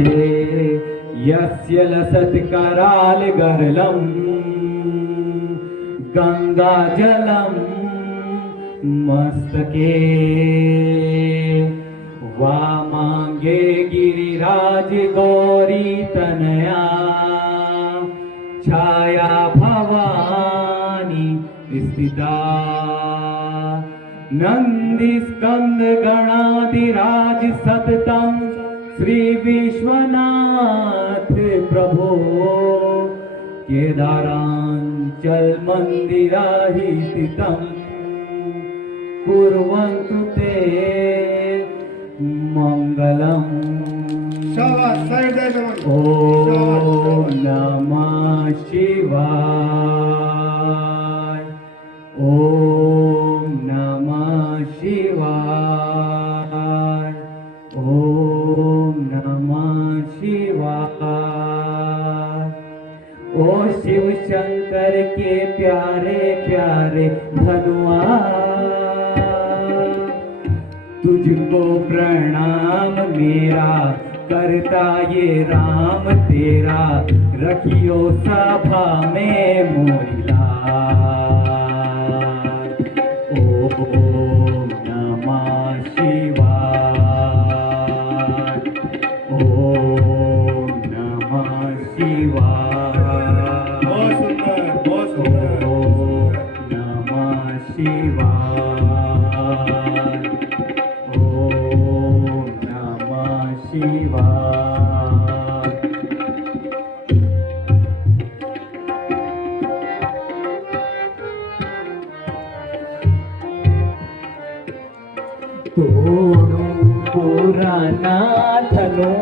मध्ये यस्य लसत्करालगरलम् गंगाजलम् मस्तके वामांगे गिरिराज गौरी तनया छाया भवानी स्थिता नंदी स्कंद गणाधिराज सततम श्री विश्वनाथ प्रभो केदारांचल मंदिराहि स्थितम् कुर्वन्तु ते मंगलम्। ओम नमः शिवाय। ओम नमः शिवाय। ओम नमः शिवाय। ओ शिव शंकर के प्यारे प्यारे धनुआ तुझको प्रणाम मेरा करता ये राम तेरा रखियो सभा में मोरी लाज। ओम नमः शिवाय। ओम नमः शिवाय। बहुत सुंदर, बहुत सुंदर। ओम नमः शिवाय। ओम नमः शिवाय। तोड़ो पुराना धनु